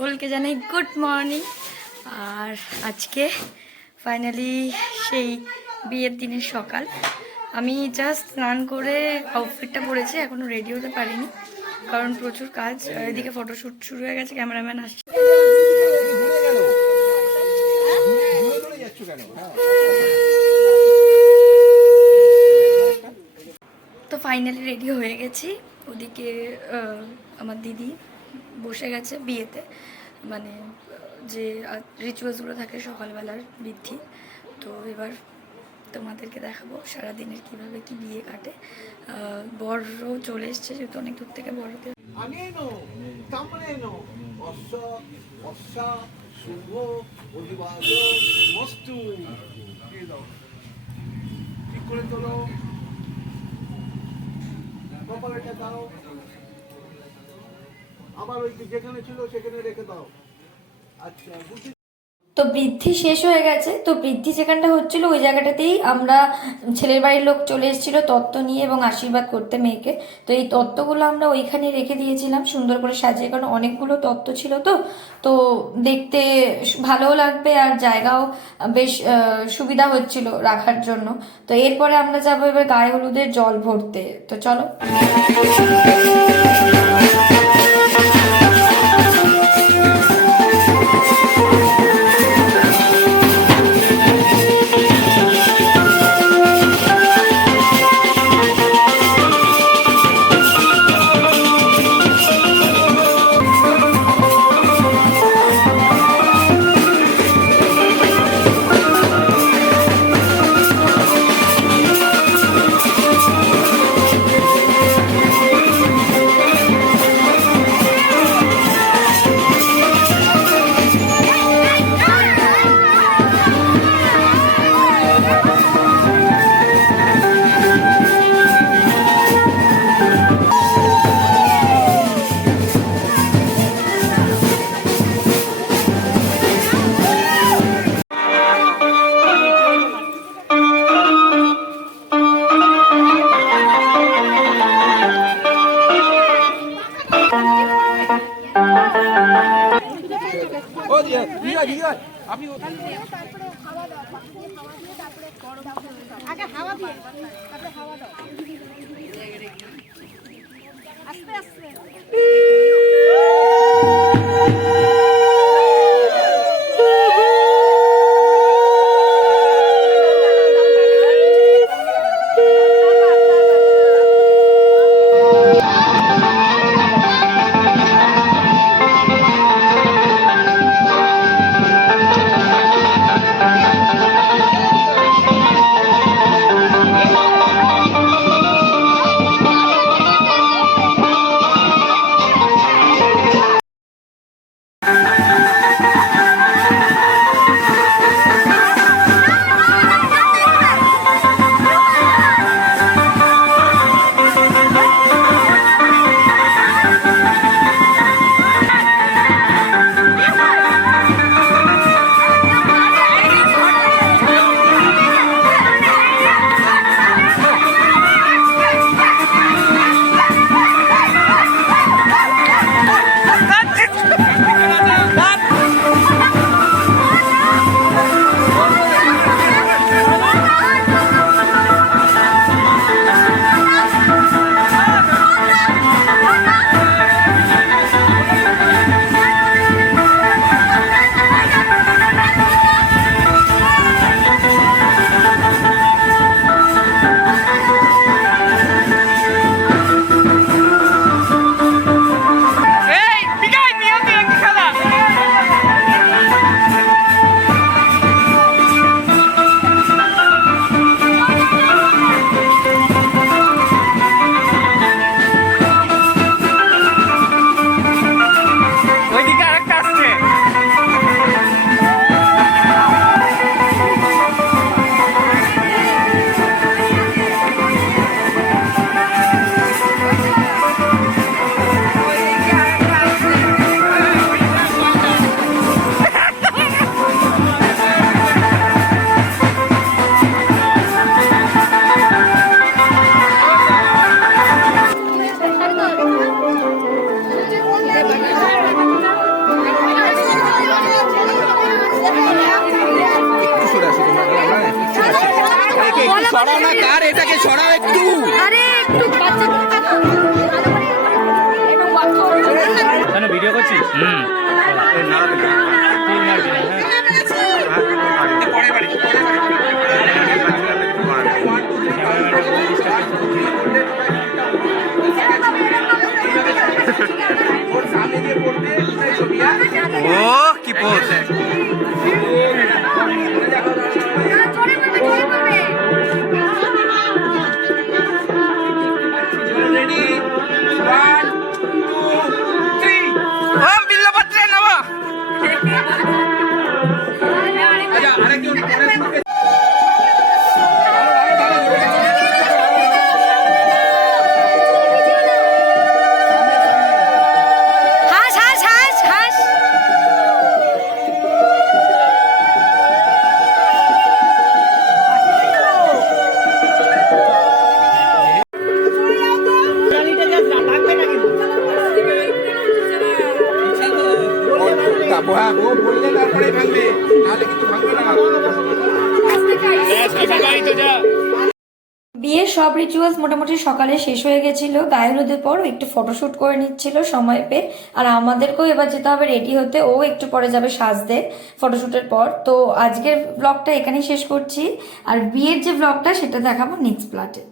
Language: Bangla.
সকলকে জানাই গুড মর্নিং। আর আজকে ফাইনালি সেই বিয়ের দিনের সকাল। আমি জাস্ট স্নান করে আউটফিটটা পরেছি, এখনও রেডি হতে পারিনি কারণ প্রচুর কাজ। এদিকে ফটোশ্যুট শুরু হয়ে গেছে, ক্যামেরাম্যান আসছে। তো ফাইনালি রেডি হয়ে গেছি। ওদিকে আমার দিদি বসে গেছে বিয়েতে, মানে যে রিচুয়ালসগুলো থাকে সকালবেলার বৃদ্ধি। তো এবার তোমাদেরকে দেখাবো সারাদিনের কীভাবে কি বিয়ে কাটে। বরও চলে এসছে, যেহেতু অনেক দূর থেকে বড়দের দাও, আবার ওই যেখানে ছিল সেখানে রেখে দাও। আচ্ছা, তো বৃদ্ধি শেষ হয়ে গেছে। তো বৃদ্ধি যেখানটা হচ্ছিল ওই জায়গাটাতেই আমরা ছেলের বাড়ির লোক চলে এসেছিলো তত্ত্ব নিয়ে এবং আশীর্বাদ করতে মেয়েকে। তো এই তত্ত্বগুলো আমরা ওইখানে রেখে দিয়েছিলাম সুন্দর করে সাজিয়ে, কারণ অনেকগুলো তত্ত্ব ছিল। তো দেখতে ভালোও লাগবে আর জায়গাও বেশ সুবিধা হচ্ছিল রাখার জন্য। তো এরপরে আমরা যাবো এবার গায়ে হলুদের জল ভরতে। তো চলো। আপনি আগে হাওয়া দিয়ে তারপরে হাওয়া দাও আস্তে আস্তে। ওটা কার, এটাকে সরাও একটু। আরে একটু বাচ্চা ভিডিও করছিস? ও কি পোজ। হাস হাস হাস হাস হ্যাঁ, ও বললে তারপরে ভাঙবে, নাহলে কিন্তু ভাঙবে না। বিয়ের সব রিচুয়ালস মোটামুটি সকালে শেষ হয়ে গেছিল। গায়ে হলুদের পর ও একটু ফটোশুট করে নিচ্ছিল সময় পেয়ে। আর আমাদেরকেও এবার যেতে হবে রেডি হতে, ও একটু পরে যাবে সাজতে ফটোশুটের পর। তো আজকের ব্লগটা এখানেই শেষ করছি, আর বিয়ের যে ব্লগটা সেটা দেখাবো নেক্সট প্লাটে।